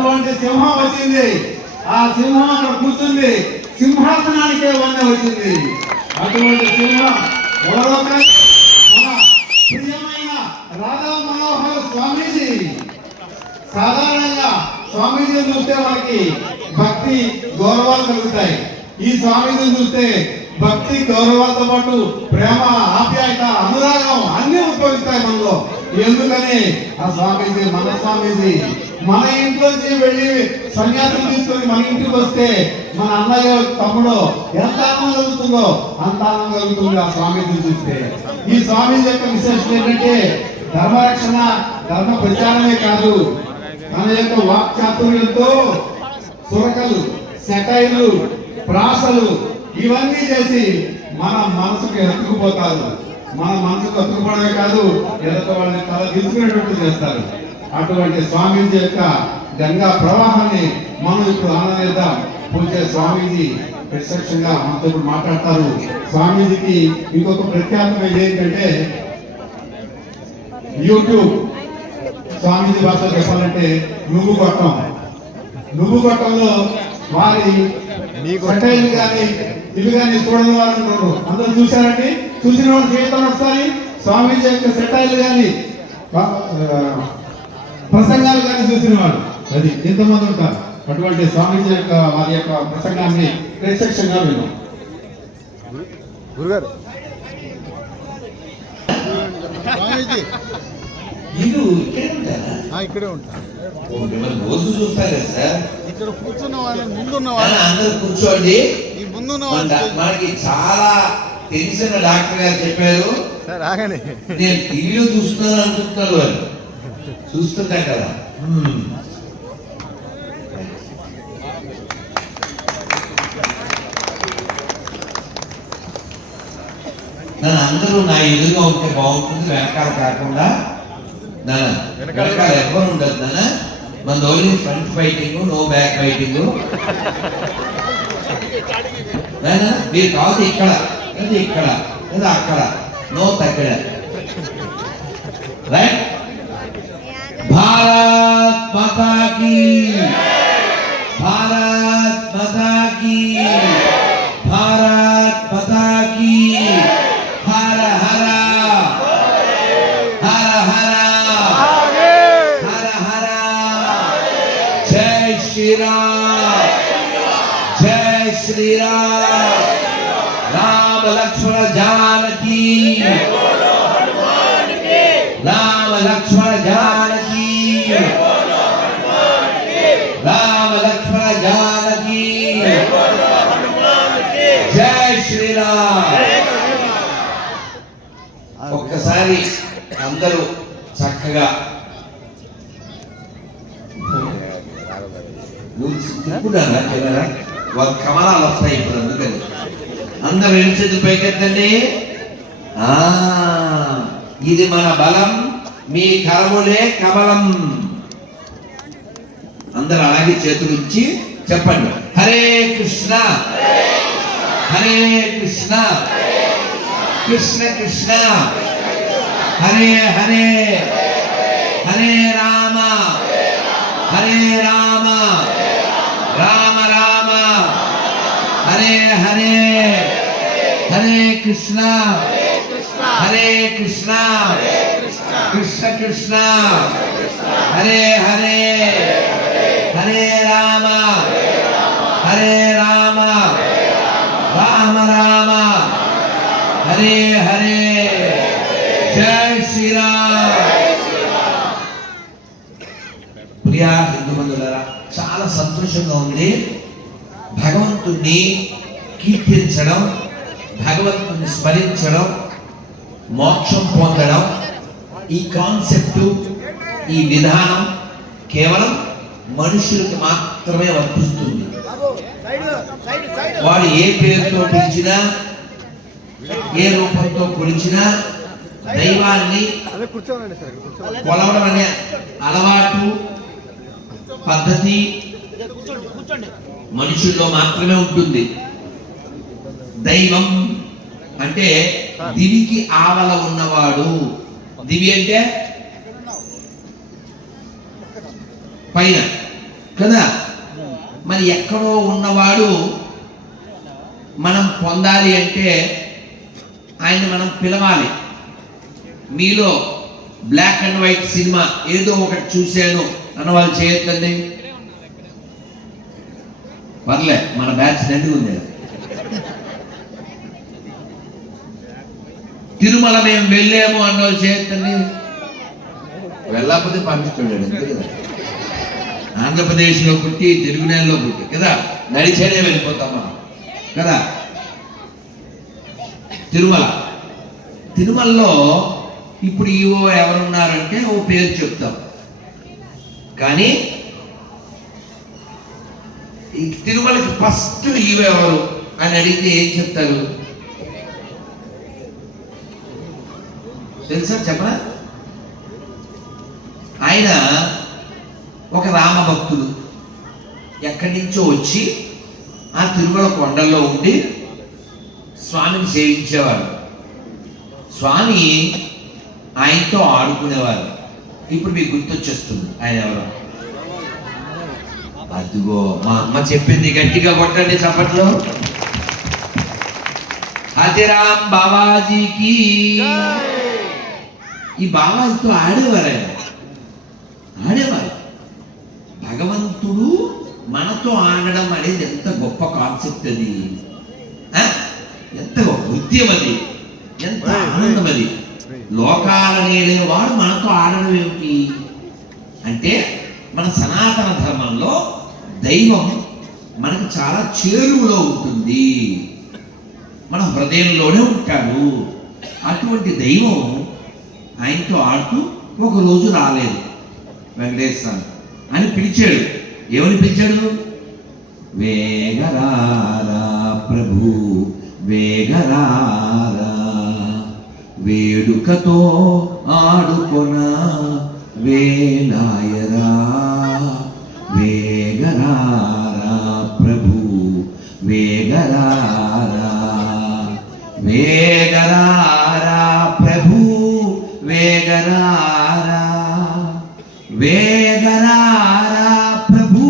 అటువంటి సింహం వచ్చింది. ఆ సింహం అక్కడ కూర్చుంది, సింహాసనానికే వన్నె వచ్చింది. అటువంటి సింహం ఎవరో మన ప్రియమైన రాధా మనోహర్ స్వామీజీ. సాధారణంగా స్వామీజీని చూస్తే మనకి భక్తి గౌరవాలు కలుగుతాయి. ఈ స్వామీజీని చూస్తే భక్తి గౌరవాలతో పాటు ప్రేమ, ఆప్యాయత, అనురాగం అన్ని ఉద్భవిస్తాయి మనలో. ఎందుకని ఆ స్వామీజీ మన స్వామీజీ మన ఇంట్లోంచి వెళ్ళి సన్యాసం తీసుకొని మన ఇంటికి వస్తే మన అన్నయ్య తమ్ముడు ఎంత ఆనందం కలుగుతుందో అంత ఆనందం కలుగుతుంది ఆ స్వామీజీ చూస్తే. ఈ స్వామీజీ యొక్క విశేషం ఏంటంటే ధర్మరక్షణ, ధర్మ ప్రచారమే కాదు, మన యొక్క వాక్ చాతుర్యంతో సురకలు, సెటైర్లు, ప్రాసలు ఇవన్నీ చేసి మన మనసుకు ఎత్తుకుపోతారు. మన మనసుకు ఎత్తుకుపోవడమే కాదు, ఎదుట వాళ్ళని తల దించుకునేటట్టు చేస్తారు. అటువంటి స్వామీజీ యొక్క గంగా ప్రవాహాన్ని మనం ఇప్పుడు ఆనందిద్దాం. పూజే స్వామీజీ ప్రత్యక్షంగా మనతో ఇప్పుడు మాట్లాడతారు. స్వామీజీకి ఇంకొక ప్రత్యేకత ఏంటంటే యూట్యూబ్. స్వామీజీ భాషలో చెప్పాలంటే నువ్వు గొట్టం. నువ్వు గొట్టంలో వారి సెటైల్ కానీ ఇవి కానీ చూడని వారు ఉంటారు. అందరూ చూశారండి? చూసిన వాళ్ళు చేస్తాను ఒకసారి. స్వామీజీ యొక్క సెటైల్ కానీ ప్రసంగాలు కానీ చూసిన వాళ్ళు అది ఎంతమంది ఉంటారు. అటువంటి స్వామీజీ యొక్క వారి యొక్క ప్రసంగాన్ని ప్రత్యక్షంగా విన్నాం. గురుగారు ఇక్కడే ఉంటారు. రోజు చూస్తారు కదా సార్. ఇక్కడ కూర్చున్న వాళ్ళని ముందున్న వాళ్ళు అందరూ కూర్చోండి. ఈ ముందున్న వాళ్ళు మనకి చాలా తెలిసిన డాక్టర్ గారు చెప్పారు సార్. ఆగండి, నేను టీవీలో చూస్తున్నాను అనుకుంటున్నారు వాళ్ళు. చూస్తుంటాం కదా. నన్ను అందరూ నా ఎదురుగా ఉంటే బాగుంటుంది, వెనకాల కాకుండా. వెనకాల ఎవరు ఉండదు నాన్న. మన only front fighting, no back fighting. మీరు కాదు ఇక్కడ లేదా ఇక్కడ లేదా అక్కడ, నో తగ్గడ. రైట్. భారత్ మాతా కీ, భారత్ మాతా కీ, భారత్ మాతా కీ. హర హర హర హర హర హర. జై శ్రీరామ్, జై శ్రీరామ్. రామ లక్ష్మణ జానకి, రామ లక్ష్మణ జానకి, రామ లక్ష్మణ జానకి. జై శ్రీరామ్. ఒక్కసారి అందరూ చక్కగా తిప్పున్నారా కెమెరా? వాళ్ళ కమలాలు వస్తాయి ఇప్పుడు. అందుకని అందరూ ఏం చేతులు పైకెత్తండి. ఇది మన బలం, మీ కరములే కమలం. అందరూ అలాగే చేతులు ఉంచి చెప్పండి. హరే కృష్ణ, హరే కృష్ణ, కృష్ణ కృష్ణ, హరే హరే, హరే రామ, హరే రామ, రామ రామ, హరే హరే, హరే కృష్ణ, హరే కృష్ణ, కృష్ణ కృష్ణ, హరే హరే, హరే రామ, హరే రామ, రామ రామ, హరే హరే. జై శ్రీరామ్. ప్రియా హిందూ బంధువులారా, చాలా సంతోషంగా ఉంది. భగవంతుణ్ణి కీర్తించడం, భగవంతుని స్మరించడం, మోక్షం పొందడం, ఈ కాన్సెప్ట్, ఈ విధానం కేవలం మనుషులకు మాత్రమే వర్తిస్తుంది. వాడు ఏ పేరుతో పిలిచినా, ఏ రూపంతో కొలిచినా దైవాన్ని కొలవడం అనే అలవాటు, పద్ధతి మనుషుల్లో మాత్రమే ఉంటుంది. దైవం అంటే దివికి ఆవల ఉన్నవాడు. దివి అంటే పైన, కదా. మరి ఎక్కడో ఉన్నవాడు మనం పొందాలి అంటే ఆయన్ని మనం పిలవాలి. మీలో బ్లాక్ అండ్ వైట్ సినిమా ఏదో ఒకటి చూశాను అన్న వాళ్ళు చేయొద్దండి. పర్లే, మన బ్యాచ్ దండి ఉంది. తిరుమల మేము వెళ్ళాము అన్న వాళ్ళు చేయొద్దండి. వెళ్ళకపోతే పంపిస్తాడు అంతే కదా. ఆంధ్రప్రదేశ్లో పుట్టి తెలుగు నేలలో పుట్టి కదా, నడిచేనే వెళ్ళిపోతాం మనం కదా. తిరుమలలో ఇప్పుడు ఈవో ఎవరున్నారంటే ఓ పేరు చెప్తాం, కానీ ఈ తిరుమలకి ఫస్ట్ ఈవో ఎవరు అని అడిగితే ఏం చెప్తారు తెలుసా? చెప్పరా? ఆయన ఒక రామభక్తుడు, ఎక్కడి నుంచో వచ్చి ఆ తిరుమల కొండల్లో ఉండి స్వామిని సేవించేవారు. స్వామి ఆయనతో ఆడుకునేవారు. ఇప్పుడు మీకు గుర్తొచ్చేస్తుంది ఆయన ఎవరు. అదిగో మా అమ్మ చెప్పింది, గట్టిగా కొట్టండి చప్పట్లో. హాథీరామ్ బాబాజీకి. ఈ బాబాజీతో ఆడేవారు, ఆడేవారు. భగవంతుడు మనతో ఆడడం అనేది ఎంత గొప్ప కాన్సెప్ట్ అది, ఎంత నృత్యం అది, ఎంత ఆనందం అది. లోకాలనేవాడు మనతో ఆడడం ఏమిటి అంటే, మన సనాతన ధర్మంలో దైవం మనకు చాలా చేరువలో ఉంటుంది, మన హృదయంలోనే ఉంటాడు. అటువంటి దైవం ఆయనతో ఆడుతూ ఒకరోజు రాలేదు. వెంకటేశ్వర అని పిలిచాడు. ఏమని పిలిచాడు? వేగరారా ప్రభు వేగరారా, వేడుకతో ఆడుకొన వేలాయరా, వేగరారా ప్రభు వేగరారా, వేగరారా ప్రభు వేగరారా, వేగరారా ప్రభు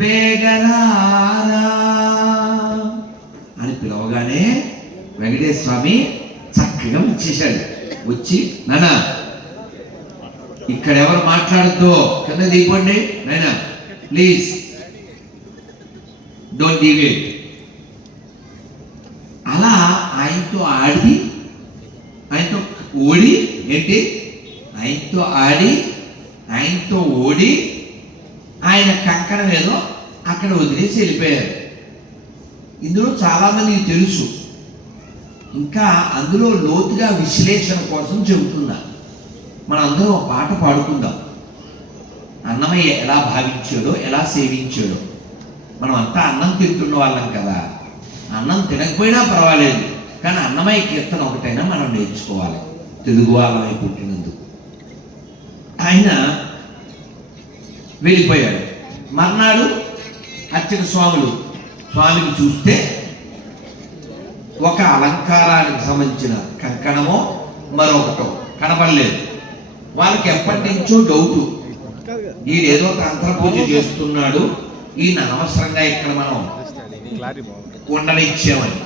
వేగరారా అని పిలవగానే వెంకటేశ్వర స్వామి చక్కగా వచ్చేసాడు. వచ్చి, నాన్న ఇక్కడ ఎవరు మాట్లాడుతూ కింద దిగిపోండి నాయనా, ప్లీజ్ డోంట్ డీవియేట్. అలా ఆయనతో ఆడి, ఆయనతో ఓడి, ఏంటి ఆయనతో ఆడి ఆయనతో ఓడి ఆయన కంకణం ఏదో అక్కడ వదిలేసి వెళ్ళిపోయారు. ఇందులో చాలామందికి తెలుసు, ఇంకా అందులో లోతుగా విశ్లేషణ కోసం చెబుతున్నా. మనం అందరం ఒక పాట పాడుకుందాం. అన్నమయ్య ఎలా భావించాడో, ఎలా సేవించాడో. మనం అంతా అన్నం తింటున్న వాళ్ళం కదా, అన్నం తినకపోయినా పర్వాలేదు, కానీ అన్నమయ్య కీర్తన ఒకటైనా మనం నేర్చుకోవాలి, తెలుగు వాళ్ళమై పుట్టినందుకు. ఆయన వెళ్ళిపోయాడు. మర్నాడు అర్చక స్వామికి చూస్తే ఒక అలంకారానికి సంబంధించిన కంకణమో మరొకటో కనపడలేదు. వాళ్ళకి ఎప్పటి నుంచో డౌటు, ఈయనేదో తంత్ర పూజ చేస్తున్నాడు, ఈయన అనవసరంగా ఇక్కడ మనం ఉండనిచ్చామని.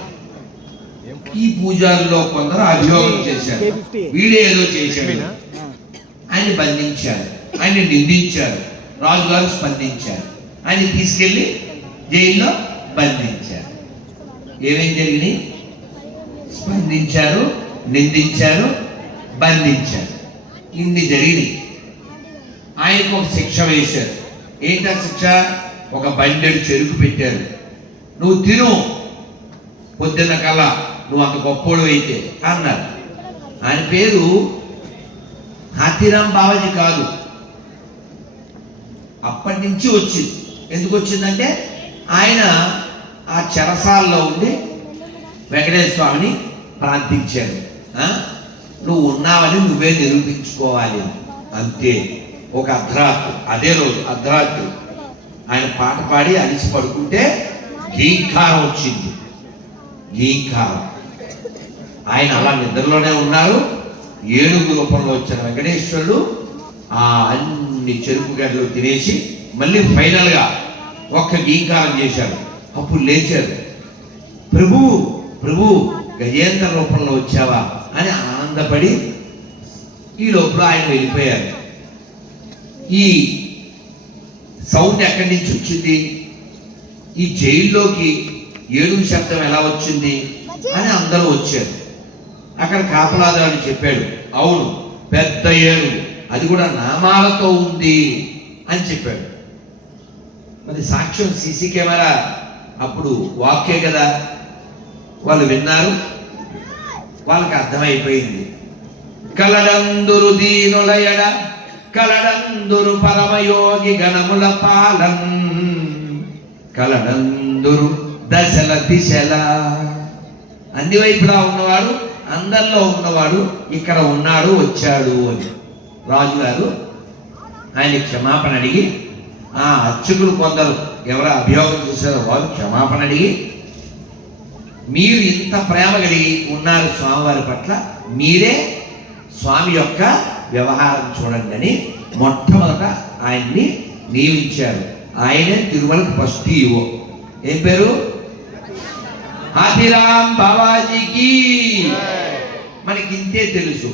ఈ పూజారులో కొందరు అభియోగం చేశారు, వీడే ఏదో చేశాడు, ఆయన బంధించారు, ఆయన నిందించారు. రాజుగారు స్పందించారు, ఆయన తీసుకెళ్లి జైల్లో బంధించారు. ఏమేం జరిగినాయి? స్పందించారు, నిందించారు, బంధించారు. ఇన్ని జరిగినాయి. ఆయనకు ఒక శిక్ష వేశారు. ఏంటా శిక్ష? ఒక బండెడు చెరుకు పెట్టారు. నువ్వు తిను, పొద్దున్న కల్లా నువ్వు అంత గొప్పోడు అయితే అన్నారు. ఆయన పేరు హాథీరామ్ బాబాజీ కాదు, అప్పటి నుంచి వచ్చింది. ఎందుకు వచ్చిందంటే ఆయన ఆ చెరసాల్లో ఉండి వెంకటేశ్వర స్వామిని ప్రార్థించాడు. నువ్వు ఉన్నావని నువ్వే నిరూపించుకోవాలి అంతే. ఒక అర్ధరాత్రి, అదే రోజు అర్ధరాత్రి ఆయన పాట పాడి అలిసి పడుకుంటే గీంకారం వచ్చింది. గీంకారం. ఆయన అలా నిద్రలోనే ఉన్నారు. ఏనుగు రూపంలో వచ్చిన వెంకటేశ్వరుడు ఆ అన్ని చెరుకు గడ్డలు తినేసి మళ్ళీ ఫైనల్గా ఒక్క గీంకారం చేశాడు. అప్పుడు లేచారు. ప్రభు ప్రభు గజేంద్ర రూపంలో వచ్చావా అని ఆనందపడి ఈ లోపల ఆయన వెళ్ళిపోయారు. ఈ సౌండ్ ఎక్కడి నుంచి వచ్చింది, ఈ జైల్లోకి ఏడుగు శబ్దం ఎలా వచ్చింది అని అందరూ వచ్చారు. అక్కడ కాపలాదారుడు చెప్పాడు, అవును పెద్ద ఏనుగు, అది కూడా నామాలతో ఉంది అని చెప్పాడు. మరి సాక్ష్యం సీసీ కెమెరా అప్పుడు వాక్యే కదా, వాళ్ళు విన్నారు, వాళ్ళకి అర్థమైపోయింది. కలడందురు దీనులయడ కలడందురు పరమయోగి గణముల పాలన్ కలడందురు దశల దిశల, అన్ని వైపులా ఉన్నవాడు, అందరిలో ఉన్నవాడు ఇక్కడ ఉన్నాడు, వచ్చాడు అని రాజుగారు ఆయన క్షమాపణ అడిగి, ఆ అర్చకులు కొందరు ఎవరు అభియోగం చేశారో వారు క్షమాపణ అడిగి, మీరు ఇంత ప్రేమ కలిగి ఉన్నారు స్వామివారి పట్ల, మీరే స్వామి యొక్క వ్యవహారం చూడండి అని మొట్టమొదట ఆయన్ని నియమించారు. ఆయనే తిరుమలకు ఫస్ట్ ఈవో. ఏం పేరు? హాథీరామ్ బావాజీకి. మనకి ఇంతే తెలుసు,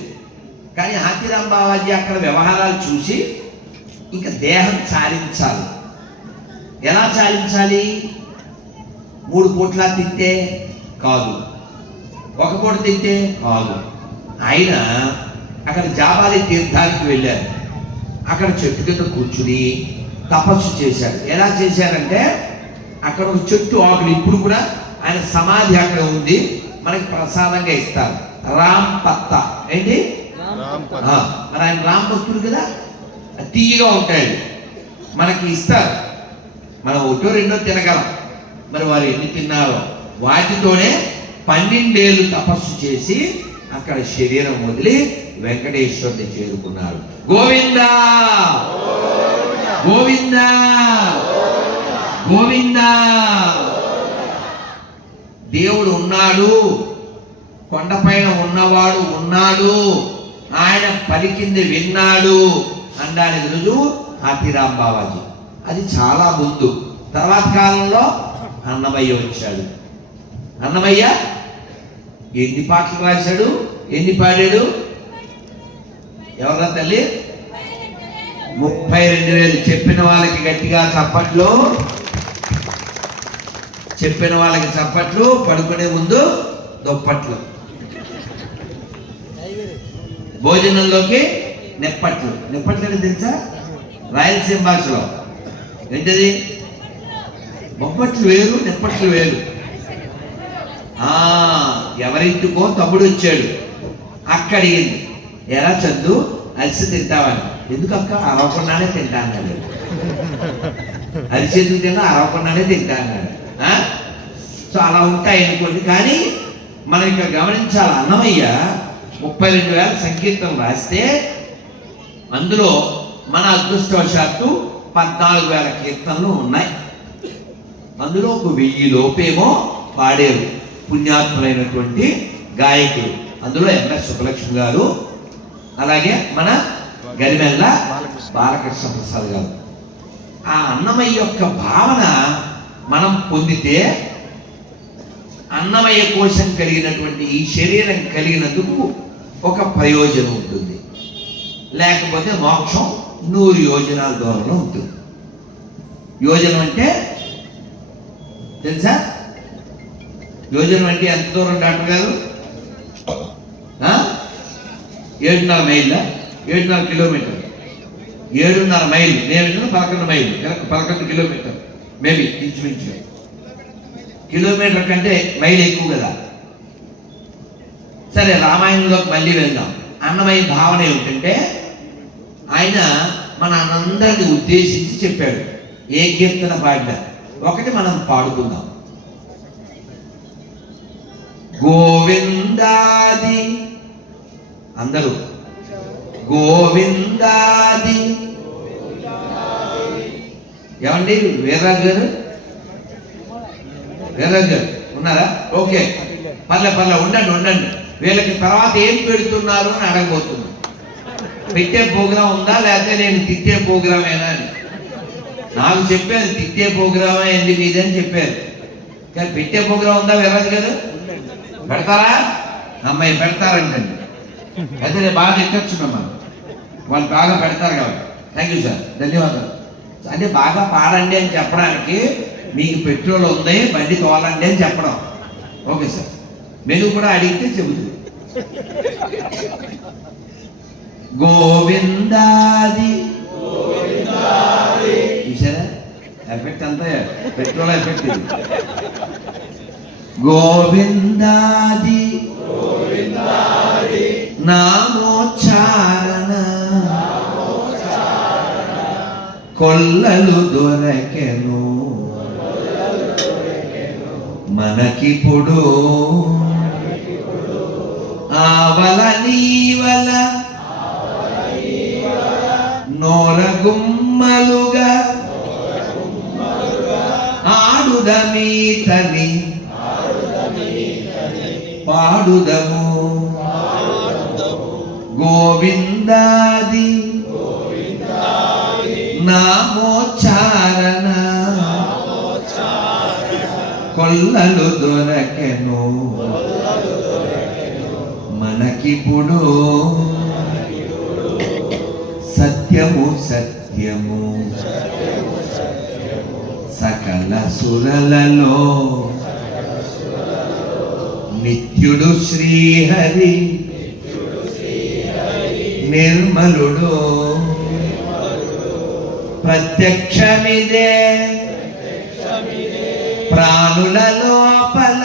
కానీ హాథీరామ్ బావాజీ అక్కడ వ్యవహారాలు చూసి ఇంకా దేహం చాలించాలి. ఎలా చాలించాలి? 3 పూట్ల తింటే కాదు, 1 పూట తింటే కాదు. ఆయన అక్కడ జాబాలి తీర్థానికి వెళ్ళారు. అక్కడ చెట్టు కింద కూర్చుని తపస్సు చేశారు. ఎలా చేశారంటే అక్కడ ఒక చెట్టు ఆకులు ఇప్పుడు కూడా ఆయన సమాధి అక్కడ ఉంది, మనకి ప్రసాదంగా ఇస్తారు. రామ్ పత్తా ఏంటి? మరి ఆయన రామ్ భక్తుడు కదా, తీయగా ఉంటాయి, మనకి ఇస్తారు. మనం 1 2 తినగలం. మరి వారు ఎన్ని తిన్నారో వాటితోనే 12 ఏళ్ళు తపస్సు చేసి అక్కడ శరీరం వదిలి వెంకటేశ్వరుని చేరుకున్నారు. గోవిందా గోవిందా గోవిందా. దేవుడు ఉన్నాడు, కొండపైన ఉన్నవాడు ఉన్నాడు, ఆయన పలికింది విన్నాడు అనడానికి రుజువు హాథీరామ్ బావాజీ. అది చాలా ముందు. తర్వాత కాలంలో అన్నమయ్య వచ్చాడు. అన్నమయ్య ఎన్ని పాటలు రాశాడు, ఎన్ని పాడాడు? ఎవరా తల్లి? 32,000. చెప్పిన వాళ్ళకి గట్టిగా చప్పట్లు, చెప్పిన వాళ్ళకి చప్పట్లు, పడుకునే ముందు దుప్పట్లు, భోజనంలోకి నిప్పట్లు. నిప్పట్లు అంటే తెలుసా? రాయలసీమ భాషలో ఏంటది? బొబ్బట్లు వేరు, నిప్పట్లు వేరు. ఎవరింటికో తమ్ముడు వచ్చాడు, అక్క అడిగింది, ఎలా చందు అరిసి తింటావని. ఎందుకు అక్క? అరవకుండానే తింటా అన్నాడు. అరిసి ఎందుకు తిన్నా? అరవకుండానే తింటా అన్నాడు. సో అలా ఉంటాయి అనుకోండి. కానీ మనం ఇక్కడ గమనించాలి, అన్నమయ్య 32,000 సంకీర్తనలు రాస్తే అందులో మన అదృష్టవశాత్తు 14,000 కీర్తనలు ఉన్నాయి. అందులో 1,000 లోపేమో పాడేరు పుణ్యాత్ములైనటువంటి గాయకులు. అందులో ఎంఎస్ సుబ్బలక్ష్మి గారు, అలాగే మన గరిమెల్ల బాలకృష్ణ ప్రసాద్ గారు. ఆ అన్నమయ్య యొక్క భావన మనం పొందితే అన్నమయ్య కోశం కలిగినటువంటి ఈ శరీరం కలిగినందుకు ఒక ప్రయోజనం ఉంటుంది. లేకపోతే మోక్షం 100 యోజనాల దూరంలో ఉంటుంది. యోజనం అంటే తెలుసా? యోజనం అంటే ఎంత దూరం డాక్టర్ గారు? 7.5 మైళ్ళ, 7.5 కిలోమీటర్, 7.5 మైళ్ళు. నేను 11 మైళ్ళు, 11 కిలోమీటర్ మేబీ, ఇంచుమించు. కిలోమీటర్ కంటే మైలు ఎక్కువ కదా. సరే, రామాయణంలోకి మళ్ళీ వెళ్దాం. అన్నమయ్య భావన ఏమిటంటే ఆయన మన అందరిని ఉద్దేశించి చెప్పాడు. ఏ కీర్తన పాడినా ఒకటి మనం పాడుకుందాం. గోవిందాది, అందరూ గోవిందాది. ఏమండి వీర్రాజు గారు? వీర్రాజు గారు ఉన్నారా? ఓకే, పర్లే ఉండండి. వీళ్ళకి తర్వాత ఏం పెడుతున్నారు అని అడగబోతున్నా. పెట్టే ప్రోగ్రాం ఉందా లేకపోతే నేను తిట్టే ప్రోగ్రామేనా అని. నాకు చెప్పారు తిట్టే ప్రోగ్రామ్ ఏంటి మీది అని చెప్పారు. కానీ పెట్టే ప్రోగ్రామ్ ఉందా వెళ్ళదు కదా, పెడతారా అమ్మాయి పెడతారంటండి. అయితే నేను బాగా తిట్టొచ్చునమ్మా, వాళ్ళు బాగా పెడతారు కాబట్టి. థ్యాంక్ యూ సార్, ధన్యవాదాలు. అంటే బాగా పాడండి అని చెప్పడానికి, మీకు పెట్రోల్ ఉంది బండి తోలండి అని చెప్పడం. ఓకే సార్, మెను కూడా అడిగితే చెబుతుంది. గోవిందాది చూసారా ఎఫెక్ట్ అంతా పెట్రోల్ ఎఫెక్ట్ ఇది. గోవిందాది నామోచ్చారణ కొల్లలు దొరకెను మనకిప్పుడు ఆవల నీవల నోరగుమ్మలుగా ఆడుదమీతని పాడుదము గోవిందాది నామోచ్చారణ కొల్లలు దొరకెను మనకిప్పుడు సత్యము సత్యము సకల సురలలో నిత్యుడు శ్రీహరి నిర్మలుడు ప్రత్యక్షమిదే ప్రాణుల లోపల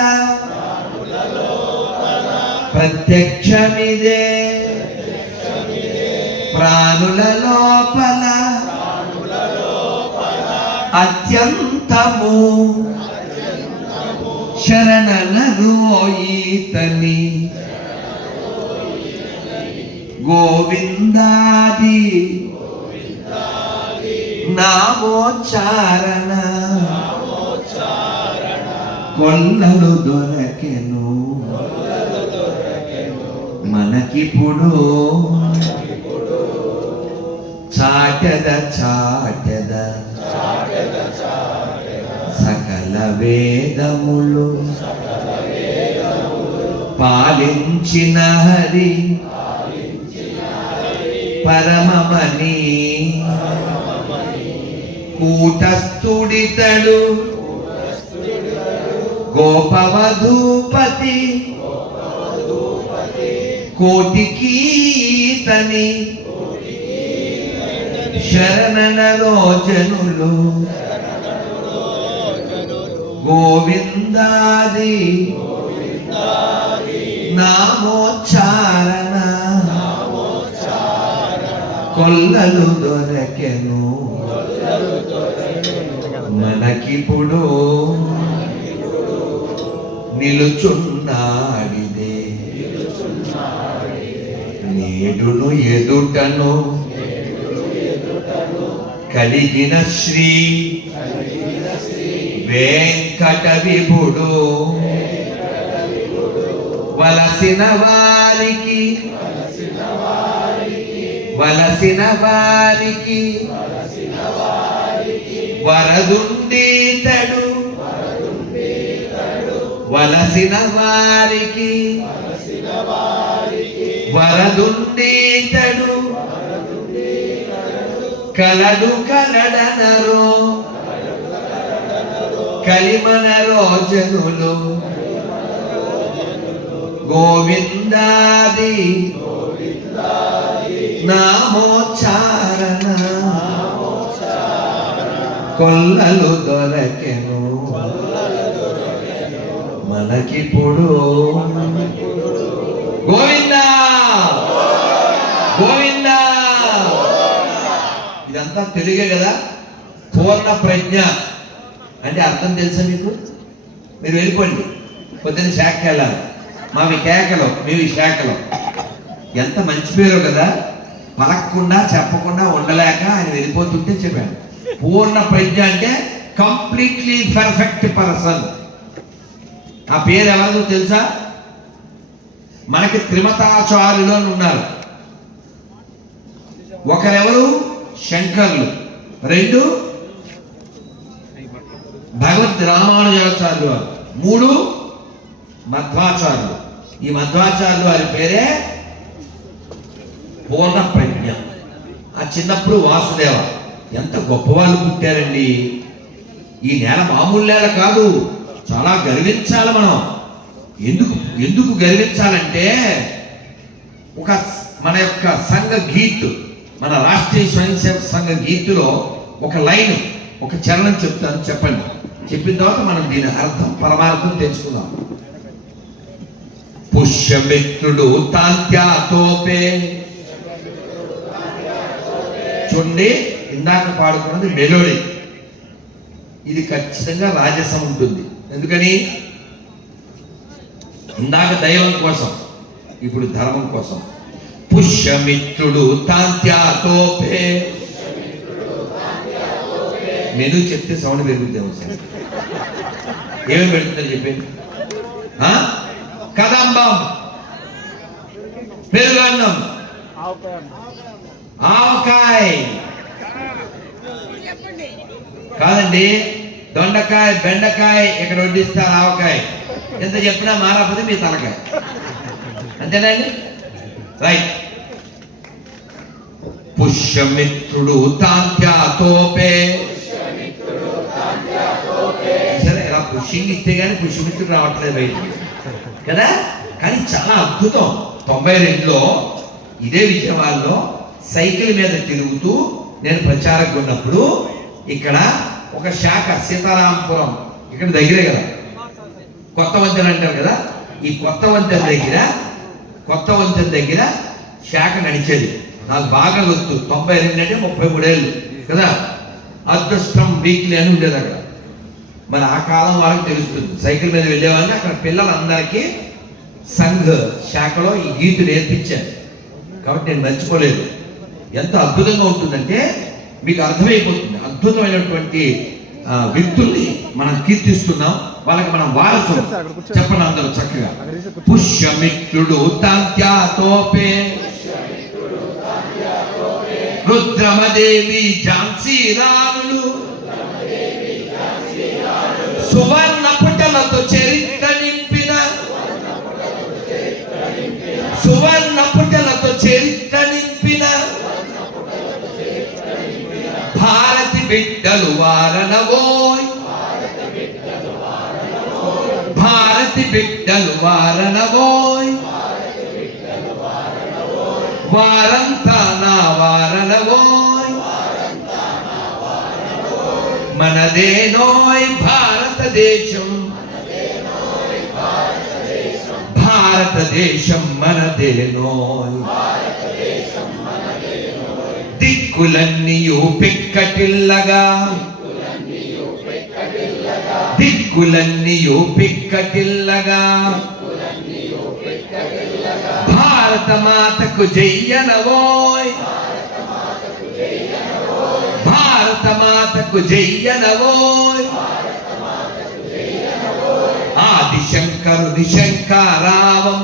ప్రత్యక్షమిదే ప్రాణుల లోపల అత్యంతము శరణనరు ఈతని గోవిందాది నామోచ్చారణ కొల్లలు దొరకెను మనకిప్పుడు చాటెద చాటెద సకల వేదములు పాలించిన హరి పరమమని కూటస్థుడితడు గోపవధూపతి కోటికీతని శరణనలో జనులు గోవిందాది నామోచ్చారణ కొల్లలు దొరకెను మనకిప్పుడు నిలుచున్నాడిదే నేడును ఎదుటను కలిగిన శ్రీ వెంకట విభుడు వలసిన వారికి వరదుండీతడు వలసిన వారికి వరదుండీతడు కలడు కలడనరో కలిమనరో జనులు గోవిందాది నామోచ్చారణ కొల్లలు దొరకెను మనకిప్పుడు గోవిందా గోవిందా. ఇదంతా తెలుగే కదా. పూర్ణ ప్రజ్ఞ అంటే అర్థం తెలుసా మీకు? మీరు వెళ్ళిపోండి, పొద్దున్న శాఖకి వెళ్ళాలి. మావి కేకలు, మీవి శాఖలు. ఎంత మంచి పేరు కదా. పలకకుండా చెప్పకుండా ఉండలేక ఆయన వెళ్ళిపోతుంటే చెప్పాను. పూర్ణ ప్రజ్ఞ అంటే కంప్లీట్లీ పర్ఫెక్ట్ పర్సన్. ఆ పేరు ఎవరిదో తెలుసా? మనకి త్రిమతాచార్యులు అని ఉన్నారు. ఒకరెవరు? శంకర్లు. రెండు మంది రామానుజాచార్యులు వారు, 3 మధ్వాచార్యులు. ఈ మధ్వాచార్యులు వారి పేరే పూర్ణ ప్రజ్ఞ. ఆ చిన్నప్పుడు వాసుదేవ. ఎంత గొప్పవాళ్ళు పుట్టారండి. ఈ నేల మామూలు నేల కాదు, చాలా గర్వించాలి మనం. ఎందుకు గర్వించాలంటే మన యొక్క సంఘ గీత్, మన రాష్ట్రీయ స్వయం సేవక సంఘ గీతులో ఒక లైన్, ఒక చరణం చెప్తాను, చెప్పండి. చెప్పిన తర్వాత మనం దీని అర్థం పరమార్థం తెలుసుకుందాం. పుష్యమిత్రుడు తాంత్యాతోపే. చూడండి, ఇందాక పాడుకున్నది మెలోడీ. ఇది ఖచ్చితంగా రాజసం ఉంటుంది. ఎందుకని? ఇందాక దైవం కోసం, ఇప్పుడు ధర్మం కోసం. పుష్యమిత్రుడు తాంత్యాతోపే. మెను చెప్తే సౌండ్ పెరుగుతాము సార్. ఏమేమి పెడుతుందని చెప్పేది? కదంబం, పెరుగన్నం, ఆవకాయ కాదండి, దొండకాయ, బెండకాయ ఇక్కడ వడ్డిస్తారు. ఆవకాయ ఎంత చెప్పినా మారకపోతే మీ తలకాయ. అంతేనండి? రైట్. పుష్యమిత్రుడు తాంత్యాతోపే. సరే, ఇలా పుష్యింగ్ ఇస్తే కానీ పుష్యమిత్రుడు రావట్లేదు బయటికి కదా. కానీ చాలా అద్భుతం. 92లో ఇదే విజయవాడలో సైకిల్ మీద తిరుగుతూ నేను ప్రచారంగా ఉన్నప్పుడు ఇక్కడ ఒక శాఖ, సీతారాంపురం ఇక్కడ దగ్గరే కదా, కొత్త వంతెన అంటారు కదా. ఈ కొత్త వంతెన దగ్గర శాఖ నడిచేది. నాకు బాగా గుర్తు. 92 అంటే 33 ఏళ్ళు కదా. అదృష్టం వీక్లీ అని ఉండేది అక్కడ. మరి ఆ కాలం వాళ్ళకి తెలుస్తుంది. సైకిల్ మీద వెళ్ళేవాళ్ళని అక్కడ పిల్లలందరికీ సంఘ శాఖలో ఈ గీతు నేర్పించాను. కాబట్టి నేను మర్చిపోలేదు. ఎంత అద్భుతంగా ఉంటుందంటే మీకు అర్థమైపోతుంది. అద్భుతమైనటువంటి వ్యక్తుల్ని మనం కీర్తిస్తున్నాం. వాళ్ళకి మనం వారసులు. చెప్పండి అందరూ చక్కగా. పుష్యమిత్రుడు తాంత్యాతోపే. రుద్రమదేవి ఝాన్సీ రాణులు సువర్ణ పుటలతో చరిత్ర నింపిన, సువర్ణ పుటలతో చరిత్ర నింపిన భారతి బిడ్డలు వారణవోయ్, భారతి బిడ్డలు వారణవోయ్, వారంతా నా వారణవోయ్, మనదేనోయ్ భారతదేశం, భారతదేశం మనదేనోయ్. దిక్కులన్నీయు పిక్కటిల్లగా, దిక్కులన్నీయు పిక్కటిల్లగా భారత మాతకు జయ్యనవోయ్, భారత మాతకు జయ్యనవోయ్. ఆదిశంకరుని శంకారావం,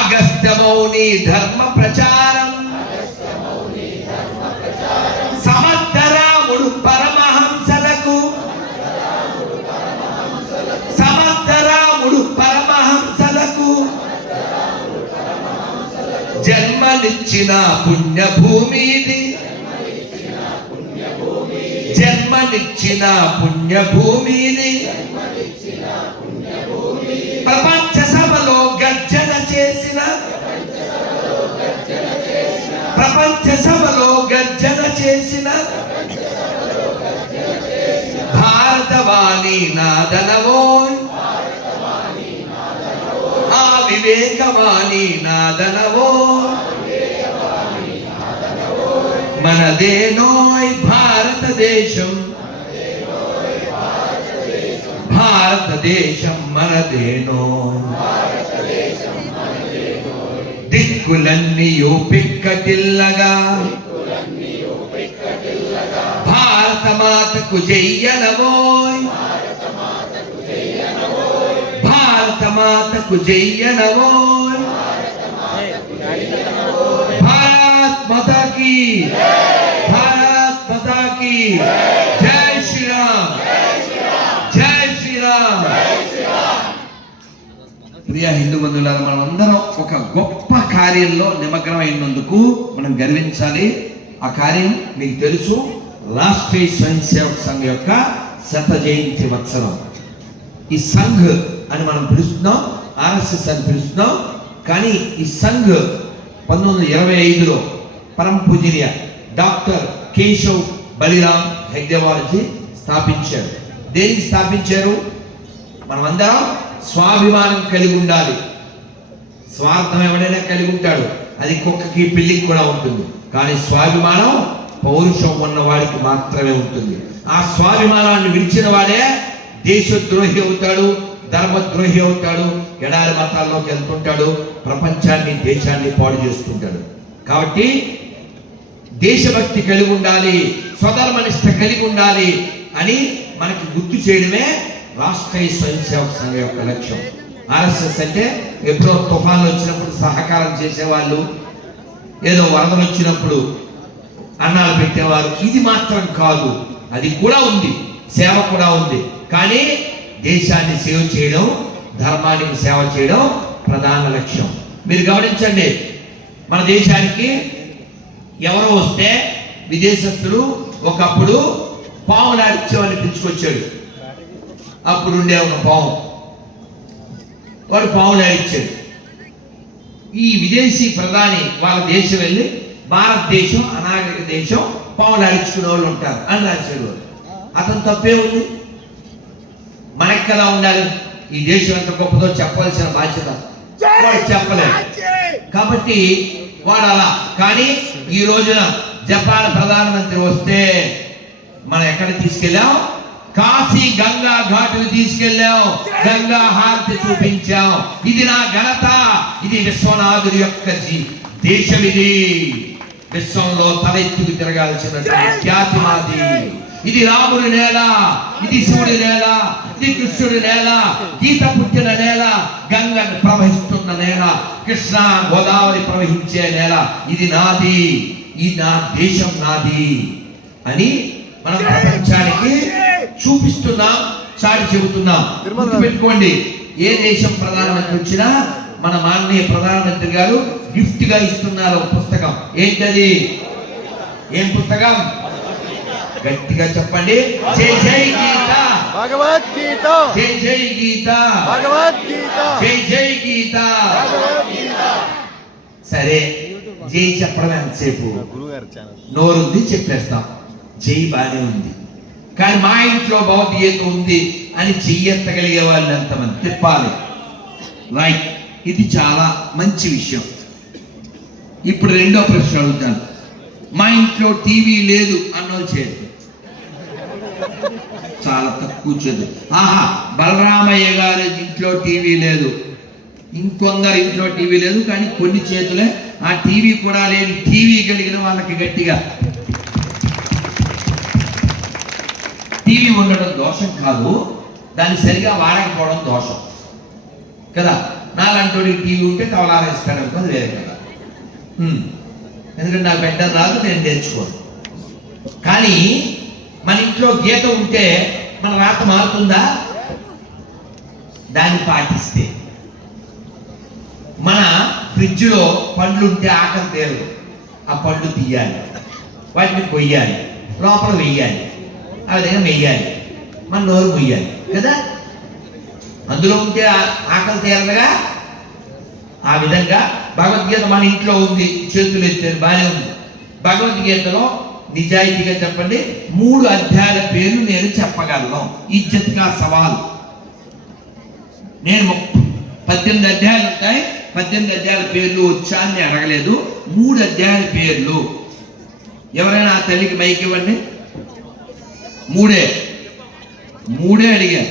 అగస్త్య మౌని ధర్మ ప్రచారం, సమర్థరాముడు పరమహంసలకు, సమర్థరాముడు పరమహంసలకు జన్మనిచ్చిన పుణ్యభూమిది, జన్మనిచ్చిన పుణ్యభూమిని. ప్రపంచ సభలో గర్జన చేసిన, ప్రపంచ సభలో గర్జన చేసిన భారతవాణి నాదనవోయ్, ఆ వివేకవాణి నాదనవోయ్. మనదేనోయ్ భారతదేశం, భారతదేశం మనదేనోయ్. దిక్కులన్నీయు పిక్కటిల్లగా భారత మాతకు జయ్యనవోయ్, భారత మాతకు జయ్యనవోయ్. భారత్ మాతా కీ, భారత్ మాతా కీ జై శ్రీ ప్రియ హిందూ బంధువులారా, మనం అందరం ఒక గొప్ప కార్యంలో నిమగ్నమైనందుకు మనం గర్వించాలి. ఆ కార్యం మీకు తెలుసు, రాష్ట్రీయ స్వయం సేవక్ సంఘ్ యొక్క 100వ జయంతి వత్సరం. ఈ సంఘ్ అని మనం పిలుస్తున్నాం, RSS అని పిలుస్తున్నాం. కానీ ఈ సంఘ్ 1925లో పరమ పూజనీయ డాక్టర్ కేశవ్ బలిరామ్ హెగ్డేవార్జీ స్థాపించారు. దేనికి స్థాపించారు? మనమందరం స్వాభిమానం కలిగి ఉండాలి. స్వార్థం ఎవడైనా కలిగి ఉంటాడు, అది కుక్కకి పిల్లికి కూడా ఉంటుంది. కానీ స్వాభిమానం పౌరుషం ఉన్న వాడికి మాత్రమే ఉంటుంది. ఆ స్వాభిమానాన్ని విడిచిన వాడే దేశద్రోహి అవుతాడు, ధర్మద్రోహి అవుతాడు, ఎడారి మతాల్లోకి వెళ్తుంటాడు, ప్రపంచాన్ని దేశాన్ని పాడు చేస్తుంటాడు. కాబట్టి దేశభక్తి కలిగి ఉండాలి, స్వధర్మనిష్ట కలిగి ఉండాలి అని మనకి గుర్తు చేయడమే రాష్ట్రీయ స్వయం సేవక్ సంఘ యొక్క లక్ష్యం. RSS అంటే ఎప్పుడో తుఫాన్లు వచ్చినప్పుడు సహకారం చేసేవాళ్ళు, ఏదో వరదలు వచ్చినప్పుడు అన్నాలు పెట్టేవారు. ఇది మాత్రం కాదు, అది కూడా ఉంది, సేవ కూడా ఉంది. కానీ దేశాన్ని సేవ చేయడం, ధర్మానికి సేవ చేయడం ప్రధాన లక్ష్యం. మీరు గమనించండి, మన దేశానికి ఎవరో వస్తే విదేశస్తులు ఒకప్పుడు పావులు ఆడిచ్చేవాడిని పిలుచుకొచ్చాడు. అప్పుడు ఉండే ఒక పాము, వాడు పావులు ఆడిచ్చాడు. ఈ విదేశీ ప్రధాని వాళ్ళ దేశం వెళ్ళి భారతదేశం అనాగరిక దేశం, పావులు ఆడించుకునే వాళ్ళు ఉంటారు అని రాశాడు. అతను తప్పే ఉంది, మనకి కదా ఉండాలి. ఈ దేశం ఎంత గొప్పదో చెప్పవలసిన బాధ్యత వాడు చెప్పలేదు. కాబట్టి వాడు అలా. కానీ ఈ రోజున జపాన్ ప్రధానమంత్రి వస్తే మనం ఎక్కడ తీసుకెళ్ళాం? కాశీ గంగా ఘాటుకు తీసుకెళ్ళాం, గంగా హారతి చూపించాం. ఇది నా ఘనత, ఇది విశ్వనాథుడి యొక్క దేశం, ఇది విశ్వంలో తలెత్తుకు తిరగాల్సిన ఖ్యాతి మాది. ఇది రాముడి నేల, ఇది శివుడి నేల, ఇది కృష్ణుడి నేల, గీత పుట్టిన నేల, గంగ ప్రవహిస్తున్న నేల, కృష్ణ గోదావరి ప్రవహించే నేల. ఇది నాది, ఈ నా దేశం నాది అని మనం ప్రపంచానికి చూపిస్తున్నాం, చాటి చెబుతున్నాం. గుర్తుపెట్టుకోండి, ఏ దేశం ప్రధానమంత్రి వచ్చినా మన మాననీయ ప్రధానమంత్రి గారు గిఫ్ట్ గా ఇస్తున్నారు పుస్తకం. ఏంటది? ఏం పుస్తకం? గట్టిగా చెప్పండి. జై జై గీత, భగవద్గీత, జై జై గీత, భగవద్గీత, జై జై గీత. సరే, జై చెప్పడం ఎంతసేపు? గురుగారు ఛానల్ నోరుంది చెప్పేస్తాం, జై బానే ఉంది. కానీ మా ఇంట్లో భగవద్గీత ఉంది అని చెయ్యెత్తగలిగే వాళ్ళు ఎంతమంది? తిప్పాలి. రైట్, ఇది చాలా మంచి విషయం. ఇప్పుడు రెండో ప్రశ్న అడుగుతాను. మా ఇంట్లో టీవీ లేదు అన్నోళ్ళు చేయండి. చాలా తక్కువ చదువు. ఆహా, బలరామయ్య గారి ఇంట్లో టీవీ లేదు, ఇంకొందరు ఇంట్లో టీవీ లేదు, కానీ కొన్ని చేతులే ఆ టీవీ కూడా లేదు. టీవీ కలిగిన వాళ్ళకి గట్టిగా. టీవీ ఉండడం దోషం కాదు, దాన్ని సరిగా వాడకపోవడం దోషం కదా. నాలంటోడికి టీవీ ఉంటే కవలారేస్తాడు అనుకో, అది వేరే కదా. ఎందుకంటే నాకు పెట్టడం రాదు, నేను నేర్చుకోను. కానీ మన ఇంట్లో గీత ఉంటే మన రాత మారుతుందా? దాన్ని పాటిస్తే. మన ఫ్రిడ్జ్లో పండ్లు ఉంటే ఆకలి తీరదు, ఆ పండ్లు తీయాలి, వాటిని కొయ్యాలి, లోపల వెయ్యాలి, ఆ విధంగా వెయ్యాలి, మన నోరు మొయ్యాలి కదా. అందులో ఉంటే ఆకలి తీరదుగా. ఆ విధంగా భగవద్గీత మన ఇంట్లో ఉంది, చేతులు ఎత్తారు, బాగానే ఉంది. భగవద్గీతలో నిజాయితీగా చెప్పండి, 3 అధ్యాయాల పేర్లు నేను చెప్పగలను. ఇజ్జత్ కా సవాల్. నేను 18 అధ్యాయాలు ఉంటాయి, 18 అధ్యాయాల పేర్లు వచ్చా అని అడగలేదు. 3 అధ్యాయాల పేర్లు. ఎవరైనా ఆ తల్లికి మైక్ ఇవ్వండి. మూడే అడిగారు.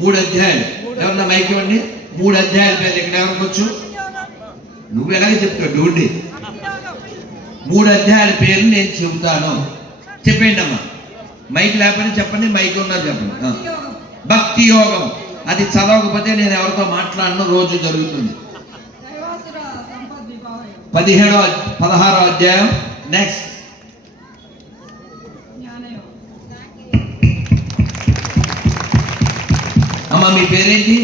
3 అధ్యాయాలు. ఎవరన్నా మైక్ ఇవ్వండి. 3 అధ్యాయాల పేర్లు ఇక్కడ ఎవరికి వచ్చు? నువ్వు ఎలాగ చెప్తావు డ్యూటీ. 3 అధ్యాయాల పేర్లు నేను చెబుతాను, చెప్పండి అమ్మా. మైక్ లేకపోతే చెప్పండి, మైక్ ఉన్నారు చెప్పండి. భక్తి యోగం, అది చదవకపోతే నేను ఎవరితో మాట్లాడను, రోజు జరుగుతుంది. 16వ అధ్యాయం. నెక్స్ట్. అమ్మా మీ పేరేంటి?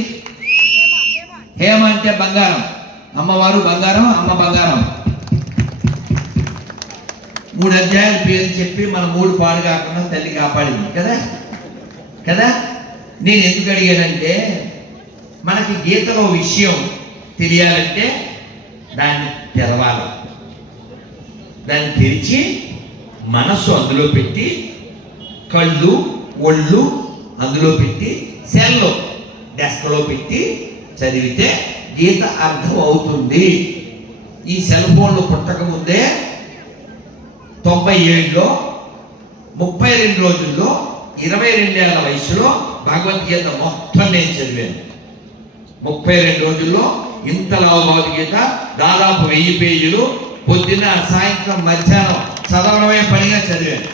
హేమ అంటే బంగారం, అమ్మవారు బంగారం, అమ్మ బంగారం. 3 అధ్యాయాల పేరు చెప్పి మన 3 పాడు కాకుండా తల్లి కాపాడింది కదా కదా. నేను ఎందుకు అడిగానంటే, మనకి గీతలో విషయం తెలియాలంటే దాన్ని తెరవాలి. దాన్ని తెరిచి మనస్సు అందులో పెట్టి, కళ్ళు ఒళ్ళు అందులో పెట్టి, సెల్లో డెస్క్లో పెట్టి చదివితే గీత అర్థం అవుతుంది. ఈ సెల్ ఫోన్లు పుట్టకముందే 97లో 32 రోజుల్లో 22 ఏళ్ల వయసులో భగవద్గీత మొత్తం నేను చదివాను. 32 రోజుల్లో ఇంతలా భగవద్గీత దాదాపు 1000 పేజీలు పొద్దున్న సాయంత్రం మధ్యాహ్నం చదవడమే పనిగా చదివాను.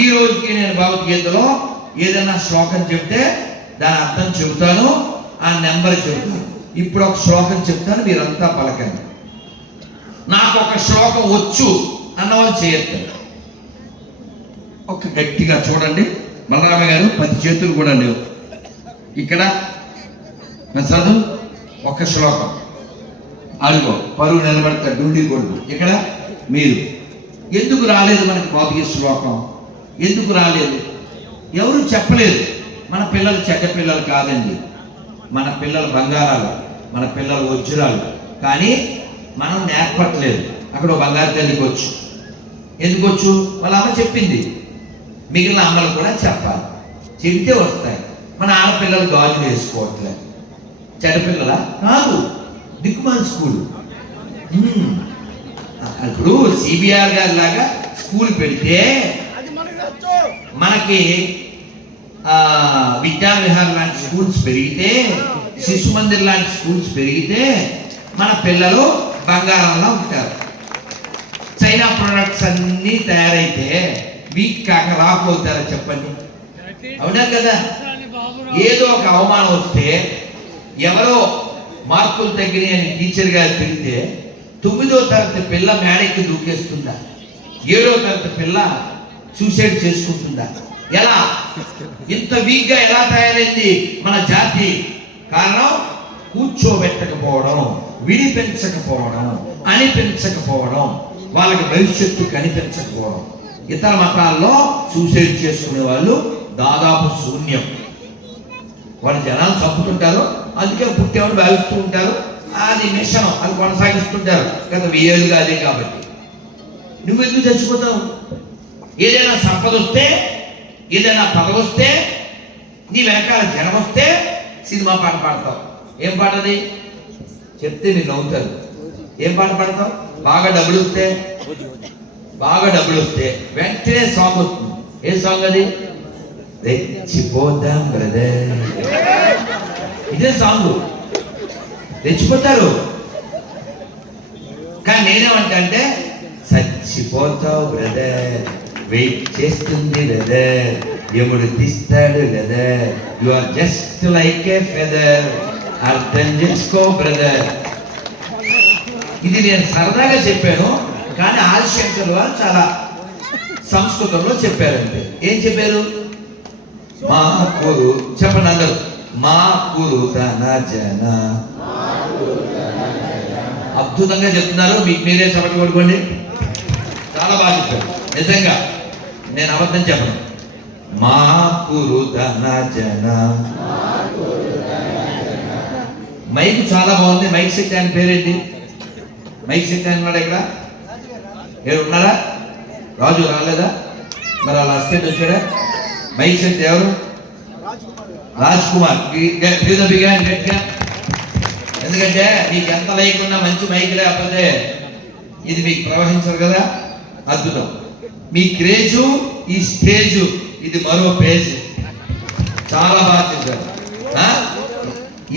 ఈ రోజుకి నేను భగవద్గీతలో ఏదైనా శ్లోకం చెప్తే దాని అర్థం చెబుతాను, ఆ నెంబర్ చెబుతాను. ఇప్పుడు ఒక శ్లోకం చెప్తాను, మీరంతా పలకండి. నాకు ఒక శ్లోకం వచ్చు అన్నవాళ్ళు చేయొద్దు. ఒక గట్టిగా చూడండి. బలరామ గారు 10 చేతులు కూడా లేవు ఇక్కడ. చదువు ఒక శ్లోకం. అడుగో పరువు నిలబడతా డ్యూటీ కొడుకు. ఇక్కడ మీరు ఎందుకు రాలేదు మనకి భౌతిక శ్లోకం? ఎందుకు రాలేదు? ఎవరు చెప్పలేదు. మన పిల్లలు చెడ్డ పిల్లలు కాదండి, మన పిల్లలు బంగారాలు, మన పిల్లలు వజ్రాలు. కానీ మనం నేర్పట్లేదు. అక్కడ బంగారు తల్లికి వచ్చు. ఎందుకు వచ్చు? వాళ్ళ అమ్మ చెప్పింది. మిగిలిన అమ్మలు కూడా చెప్పాలి, చెబితే వస్తాయి. మన ఆడపిల్లలు గాజులు వేసుకోవట్లేదు. చెడ్డపిల్లల కాదు, దిక్కుమాల స్కూల్. ఇప్పుడు సిబిఆర్ గారి లాగా స్కూల్ పెడితే మనకి విద్యా విహార్ లాంటి స్కూల్స్ పెరిగితే, శిశు మందిర్ లాంటి స్కూల్స్ పెరిగితే మన పిల్లలు బంగారంలో ఉంటారు. చైనా ప్రొడక్ట్స్ అన్నీ తయారైతే వీక్ కాక రాకపోతారా చెప్పండి? అవునా కదా. ఏదో ఒక అవమానం వస్తే, ఎవరో మార్కులు తగ్గినాయి అని టీచర్ గారు తిరిగితే 9వ తరగతి పిల్ల మేడకి దూకేస్తుందా? 7వ తరగతి పిల్ల సూసైడ్ చేసుకుంటుందా? ఎలా ఇంత వీక్గా ఎలా తయారైంది మన జాతి? కారణం కూర్చోబెట్టకపోవడం, విడిపించకపోవడం, అనిపించకపోవడం, వాళ్ళకి భవిష్యత్తు కనిపించకపోవడం. ఇతర మతాల్లో సూసైడ్ చేసుకునే వాళ్ళు దాదాపు శూన్యం. వాళ్ళు జనాలు చంపుతుంటారు, అందుకే పుట్టేవాళ్ళు భావిస్తూ ఉంటారు. అది మిషనం, అది కొనసాగిస్తుంటారు గత 1000 ఏళ్ళుగా. అదే కాబట్టి నువ్వెందుకు చచ్చిపోతావు? ఏదైనా సంపద వస్తే, ఏదైనా పదవి వస్తే, నీ వెనకాల జనం వస్తే సినిమా పాట పాడతావు. ఏం పాటది చెప్తే మీరు నవ్వుతారు. ఏం పాట పాడతావు? బాగా డబ్బులు వస్తే వెంటనే సాంగ్ వస్తుంది. ఏ సాంగ్ అది? రెచ్చిపోతాం బ్రదర్. ఇదే సాంగ్. రెచ్చిపోతారు. కానీ నేనేమంటే, చచ్చిపోతావు బ్రదర్, వెయిట్ చేస్తుంది బ్రదర్, ఎముడు తీస్తాడు brother, you are just like a feather, అర్థం చేసుకో బ్రదర్. ఇది నేను సరదాగా చెప్పాను, కానీ ఆదిశంకర్ వారు చాలా సంస్కృతంలో చెప్పారంటే. ఏం చెప్పారు? మా కురు, చెప్పండి అందరూ. మా కురు తన జన. అద్భుతంగా చెప్తున్నారు. మీకు మీరే చప్పట్లు కొట్టుకోండి. చాలా బాగా చెప్పారు. నిజంగా నేను అబద్ధం చెప్పను. మా కురు తన జన. మైక్ చాలా బాగుంది. మైక్ సెట్ ఆయన పేరేంటి? మైక్ సెట్ ఆయన ఉన్నాడు ఇక్కడ? ఎవరు ఉన్నారా? రాజు రాలేదా? మరి వాళ్ళ అసిస్టెంట్ వచ్చారా? మైక్ సెట్ ఎవరు? రాజ్ కుమార్. ఎందుకంటే మీకు ఎంత లేకున్నా మంచి మైక్ లేకపోతే ఇది మీకు ప్రవహించరు కదా. అద్భుతం. మీ క్రేజు, ఈ స్టేజు, ఇది మరో పేజ్. చాలా బాగా చెప్పారు.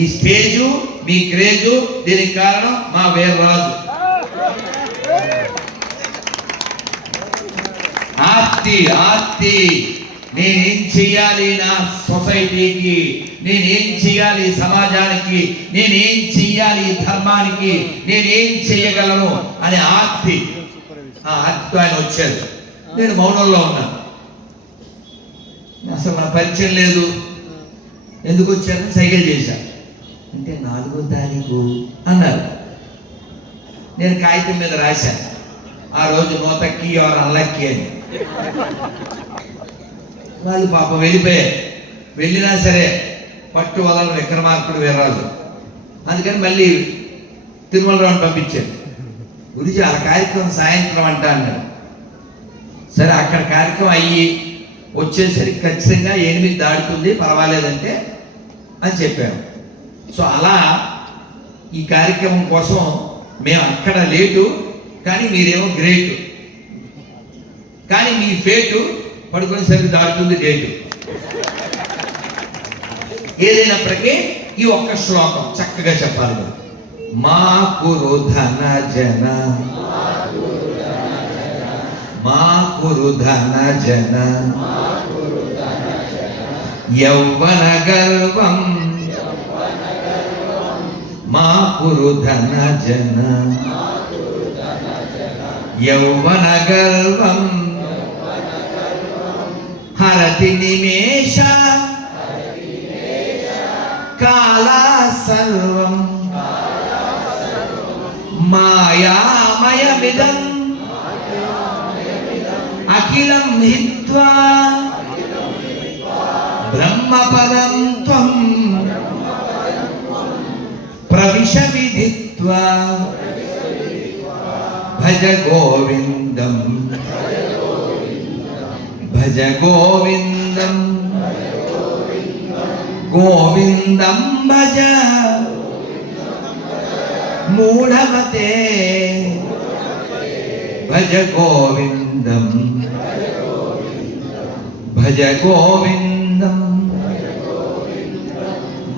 ఈ స్టేజు, మీ క్రేజు, దీనికి కారణం మా వీర్రాజు. ఆర్తి నేనేం చెయ్యాలి నా సొసైటీకి, నేనేం చెయ్యాలి సమాజానికి, నేనేం చెయ్యాలి ధర్మానికి, నేనేం చెయ్యగలను అనే ఆర్తి. ఆర్తితో ఆయన వచ్చారు. నేను మౌనంలో ఉన్నాను. అసలు మన పరిచయం లేదు. ఎందుకు వచ్చారని సైకిల్ చేశాను. అంటే 4వ తారీఖు అన్నారు. నేను కాగితం మీద రాశాను, ఆ రోజు నోతక్కి ఎవరు అల్లక్కి అని. వాళ్ళు పాపం వెళ్ళిపోయారు. వెళ్ళినా సరే పట్టు వదల విక్రమార్కుడు వీర్రాజు, అందుకని మళ్ళీ తిరుమలరావుని పంపించారు. గురించి ఆ కార్యక్రమం సాయంత్రం అంటా అన్నాడు. సరే అక్కడ కార్యక్రమం అయ్యి వచ్చేసరికి ఖచ్చితంగా 8 దాటుతుంది, పర్వాలేదంటే అని చెప్పాము. సో అలా ఈ కార్యక్రమం కోసం మేము అక్కడ లేటు, కానీ మీరేమో గ్రేటు, కానీ మీ ఫేటు పడుకునేసరికి దాటుతుంది డేటు. ఏదైనప్పటికీ ఈ ఒక్క శ్లోకం చక్కగా చెప్పాలి. మా కురు ధన జన, మా కురు ధన జన, యౌవన గర్వం, మా కురు ధన జన, యౌవన గర్వం, హరతి నిమేష కాల సర్వం, మాయామయమిదం అఖిలం హిత్వా బ్రహ్మపదం త్వం ప్రవిశ విదిత్వా భజ గోవిందం, భజ గోవిందం, గోవిందం భజ మూఢమతే, భజ గోవిందం, భజ గోవిందం,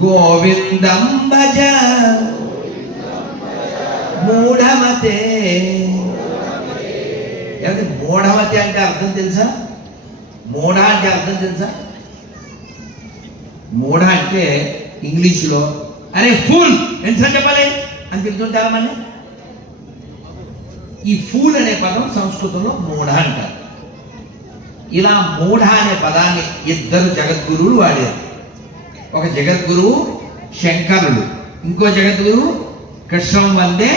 గోవిందం భజ మూఢమతే. ఏమంటే మూఢమతి అంటే అర్థం తెలుసా? మూఢ అంటే అర్థం తెలుసా? మూఢ అంటే ఇంగ్లీషులో అరే ఫూల్ ఎంత చెప్పాలి అని చెప్తుంటారా మన. ఈ ఫూల్ అనే పదం సంస్కృతంలో మూఢ అంటారు. ఇలా మూఢ అనే పదాన్ని 2 జగద్గురువులు వాడారు. ఒక జగద్గురువు శంకరుడు, ఇంకో జగద్గురువు కృష్ణం వందే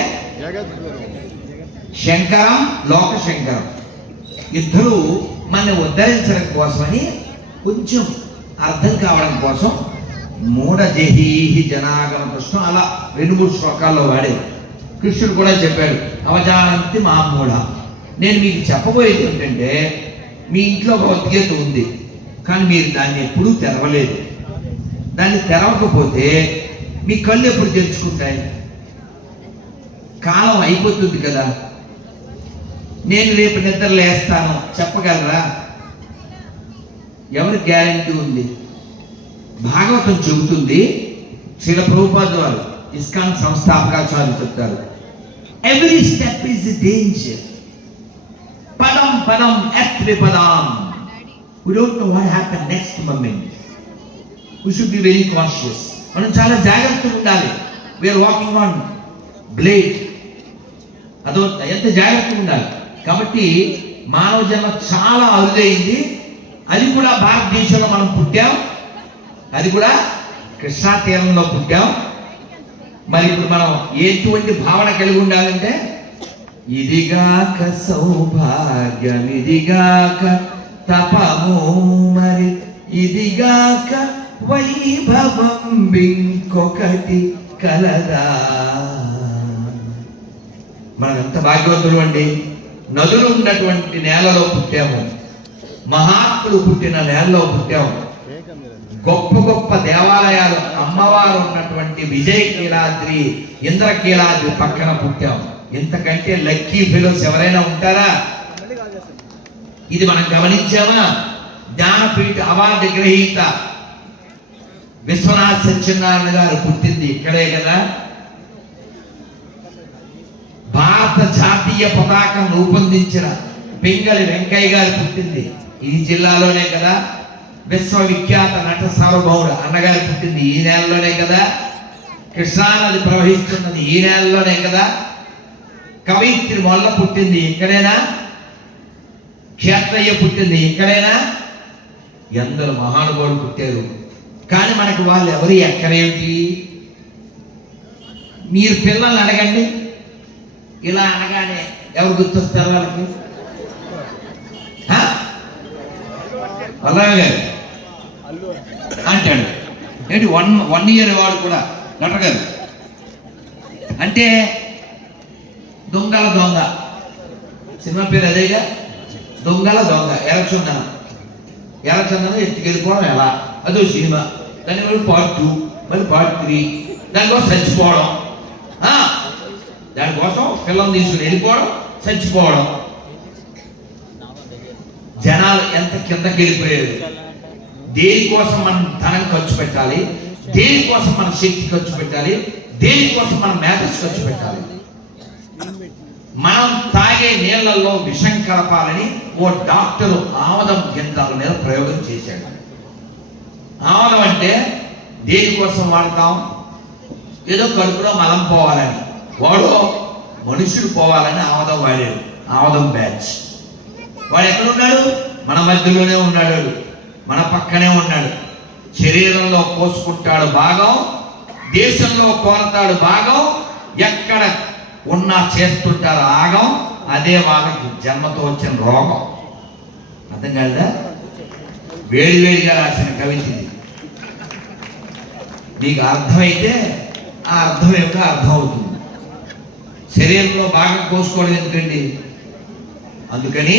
శంకరం లోక శంకరం. ఇద్దరు మన ఉద్ధరించడం కోసమని కొంచెం అర్థం కావడం కోసం మూఢ జహీహి జనాగమ కృష్ణం అలా 2-3 శ్లోకాల్లో వాడారు. కృష్ణుడు కూడా చెప్పాడు అవజానంతి మా మూఢ. నేను మీకు చెప్పబోయేది ఏంటంటే, మీ ఇంట్లో ఒక భగవద్గీత ఉంది, కానీ మీరు దాన్ని ఎప్పుడూ తెరవలేదు. దాన్ని తెరవకపోతే మీ కళ్ళు ఎప్పుడు తెరుచుకుంటాయి? కాలం అయిపోతుంది కదా. నేను రేపు నిద్ర లేస్తాను చెప్పగలరా? ఎవరి గ్యారెంటీ ఉంది? భాగవతం చెబుతుంది, శ్రీల ప్రభుపాద వారు ఇస్కాన్ సంస్థాపకాచార్యులు చెప్తారు, ఎవ్రీ స్టెప్ ఈజ్ డేంజర్, పదం పదం ఎత్ విపదాం. We don't know what happened next moment. We should be very cautious. మనం చాలా జాగ్రత్తగా ఉండాలి. We are walking on blade. అదో ఎంత జాగ్రత్తగా ఉండాలి. కాబట్టి మానవ జన్మ చాలా అరుదైంది. అది కూడా భారతదేశంలో మనం పుట్టాం, అది కూడా కృష్ణా తీరంలో పుట్టాం. మరి ఇప్పుడు మనం ఎటువంటి భావన కలిగి ఉండాలంటే, ఇదిగాక సౌభాగ్యం, ఇదిగాక తపము, మరి ఇదిగాక వైభవం ఇంకొకటి కలదా. మనం ఎంత భాగ్యవంతులు అండి. నదులు ఉన్నటువంటి నేలలో పుట్టాము, మహాత్ములు పుట్టిన నేలలో పుట్టాము, గొప్ప గొప్ప దేవాలయాలు అమ్మవారు ఉన్నటువంటి విజయకీలాద్రి, ఇంద్రకీలాద్రి పక్కన పుట్టాము. ఇంతకంటే లక్కీ ఫెలోస్ ఎవరైనా ఉంటారా? ఇది మనం గమనించామా? జ్ఞానపీఠ అవార్డు గ్రహీత విశ్వనాథ్ సత్యనారాయణ గారు పుట్టింది ఇక్కడే కదా. భారత జాతీయ పతాకం రూపొందించిన పింగళి వెంకయ్య గారు పుట్టింది ఈ జిల్లాలోనే కదా. విశ్వవిఖ్యాత నట సార్వభౌముడు అన్నగారు పుట్టింది ఈ నేలలోనే కదా. కృష్ణానది ప్రవహిస్తున్నది ఈ నేలలోనే కదా. కవయిత్రి మొల్ల పుట్టింది ఇక్కడేనా? క్షేత్రయ్య పుట్టింది ఇక్కడేనా? ఎందరో మహానుభావులు పుట్టారు. కానీ మనకు వాళ్ళు ఎవరు ఎక్కడేమిటి? మీరు పిల్లల్ని అడగండి, ఇలా అనగానే ఎవరు గుర్తొస్తారు వాళ్ళకి? బలరామ గారు అంటాడు. ఏంటి 1 year వాడు కూడా డాక్టర్ గారు అంటే దొంగల దొంగ సినిమా పేరు అదేగా, దొంగల దొంగ. ఎలక్షన్ ఎత్తుకెళ్ళిపోవడం ఎలా, అదో సినిమా. దాని మళ్ళీ part 2, మళ్ళీ part 3, దానికోసం చచ్చిపోవడం, దానికోసం పిల్లల్ని తీసుకుని వెళ్ళిపోవడం, చచ్చిపోవడం. జనాలు ఎంత కిందకి వెళ్ళిపోయారు. దేనికోసం మనం ధనం ఖర్చు పెట్టాలి, దేనికోసం మన శక్తి ఖర్చు పెట్టాలి, దేనికోసం మన మేధస్సు ఖర్చు పెట్టాలి. మనం తాగే నీళ్లలో విషం కలపాలని ఓ డాక్టరు ఆమదం గింజల మీద ప్రయోగం చేశాడు. ఆమదం అంటే దేనికోసం వాడతాం? ఏదో కడుపులో మలం పోవాలని. వాడు మనుషుడు పోవాలని ఆమదం వాడాడు. ఆమదం బ్యాచ్. వాడు ఎక్కడున్నాడు? మన మధ్యలోనే ఉన్నాడు, మన పక్కనే ఉన్నాడు. శరీరంలో పోసుకుంటాడు భాగం, దేశంలో కోరతాడు భాగం, ఎక్కడ ఉన్నా చేస్తుంటారు ఆగం. అదే వాళ్ళకి జన్మతో వచ్చిన రోగం. అర్థం కాదా? వేడివేడిగా రాసిన కవిత ఇది. నీకు అర్థమైతే ఆ అర్థం యొక్క అర్థం అవుతుంది. శరీరంలో భాగం కోసుకోవడం ఎందుకండి? అందుకని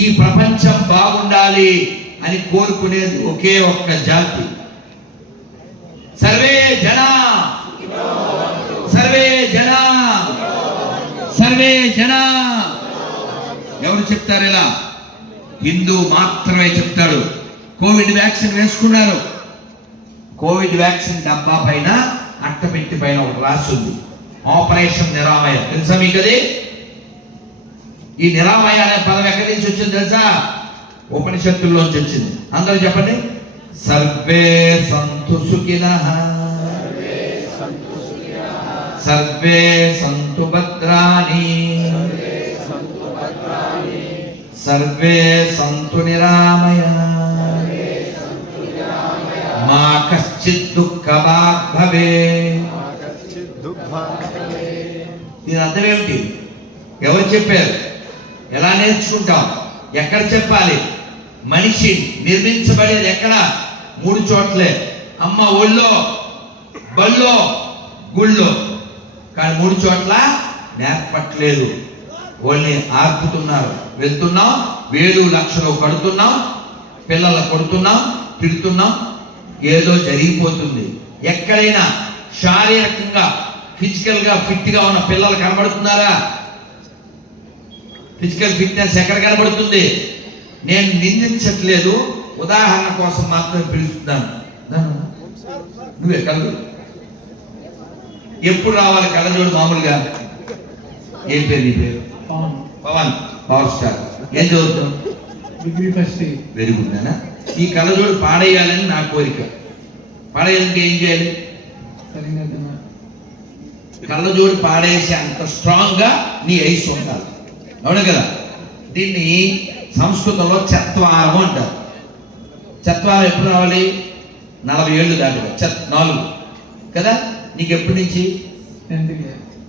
ఈ ప్రపంచం బాగుండాలి అని కోరుకునేది ఒకే ఒక్క జాతి. సర్వే జనా, సర్వే జనా, సర్వే జనా. ఎవరు చెప్తారు ఇలా? హిందూ మాత్రమే చెప్తాడు. కోవిడ్ వ్యాక్సిన్ వేసుకున్నారు. కోవిడ్ వ్యాక్సిన్ డబ్బా పైన అట్టపెట్టి పైన ఒక రాస్తుంది, ఆపరేషన్ నిరామయ. తెలుసా మీకు అది? ఈ నిరామయ అనే పదం ఎక్కడి నుంచి వచ్చింది తెలుసా? ఉపనిషత్తుల్లోంచి వచ్చింది. అందరూ చెప్పండి. సర్వే సంతు సుఖినః, సర్వే సంతు భద్రాణి, సర్వే సంతు నిరామయ, మా కశ్చిత్ దుఃఖభాగ్ భవేత్. దీని అర్థం ఏమిటి? ఎవరు చెప్పారు? ఎలా నేర్చుకుంటాం? ఎక్కడ చెప్పాలి? మనిషి నిర్మించబడేది ఎక్కడ? 3 చోట్లే. అమ్మ ఒళ్ళో, బళ్ళో, గుళ్ళో. కానీ 3 చోట్ల నేర్పట్లేదు. వాళ్ళని ఆర్పుతున్నారు. వెళ్తున్నాం, 7,00,000 కడుతున్నాం, పిల్లలు కొడుతున్నాం, తిడుతున్నాం, ఏదో జరిగిపోతుంది. ఎక్కడైనా శారీరకంగా ఫిజికల్గా ఫిట్గా ఉన్న పిల్లలు కనబడుతున్నారా? ఫిజికల్ ఫిట్నెస్ ఎక్కడ కనబడుతుంది? నేను నిందించట్లేదు, ఉదాహరణ కోసం మాత్రమే పిలుస్తున్నాను. నువ్వే కలదు ఎప్పుడు రావాలి కళ్ళజోడు? మామూలుగా ఏం పేరు నీ పేరు? పవన్. Power star. ఏం చదువుతావు? Degree first. వెరీ గుడ్ నాన్న. ఈ కళ్ళజోడు పాడేయాలని నా కోరిక. పాడేయాలంటే ఏం చేయాలి? కళ్ళజోడు పాడేసి అంత స్ట్రాంగ్ గా నీ ఐస్ ఉండాలి. అవును కదా? దీన్ని సంస్కృతంలో చత్వారం అంటారు. చత్వారం ఎప్పుడు రావాలి? 40 ఏళ్ళు దాకా. 4 కదా? నీకు ఎప్పటి నుంచి?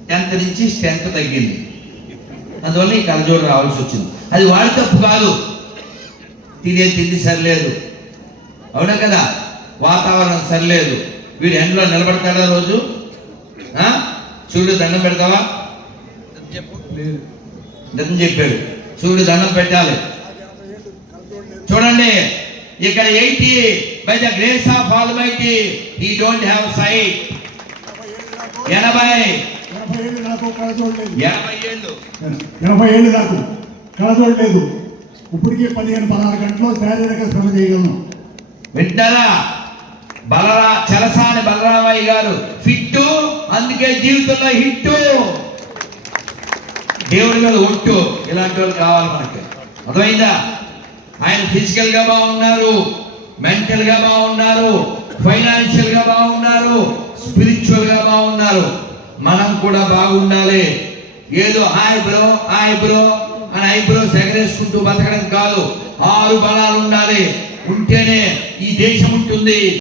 10th నుంచి స్ట్రెంత్ తగ్గింది. అందువల్ల ఈ కళ్ళజోడు రావాల్సి వచ్చింది. అది వాడి తప్పు కాదు. తినే తిండి సరిలేదు, అవునా కదా? వాతావరణం సరిలేదు. వీడు ఎండలో నిలబడతాడా రోజు? సూర్యుడు దండం పెడతావా? నిజం చెప్పాడు. సూర్యుడు దండం పెట్టాలి. చూడండి, ఇక్కడ 80 by the grace of Almighty he don't have sight. 80 ఏళ్ళు నాకు కళ్ళజోడు లేదు. 80 ఏళ్ళు 80 ఏళ్ళు నాకు కళ్ళజోడు లేదు. ఇప్పటికీ 15-16 గంటలు శారీరక శ్రమ చేయగలను. వింటారా? చలసాని బలరామయ్య గారు ఫిట్టు, అందుకే జీవితంలో హిట్టు. దేవుడి మీద ఒట్టు. ఇలాంటి వాళ్ళు కావాలి మనకి. అర్థమైందా? ఆయన ఫిజికల్ గా బాగున్నారు, మెంటల్ గా బాగున్నారు, ఫైనాన్షియల్ గా బాగున్నారు, స్పిరిచువల్ గా బాగున్నారు. మనం కూడా బాగుండాలి. ఏదో హాయ్ బ్రో అని ఐబ్రోస్ ఎగరేసుకుంటూ బతకడం కాదు. 6 బలాలు ఉండాలి. ఉంటేనే ఈ దేశం ఉంటుంది.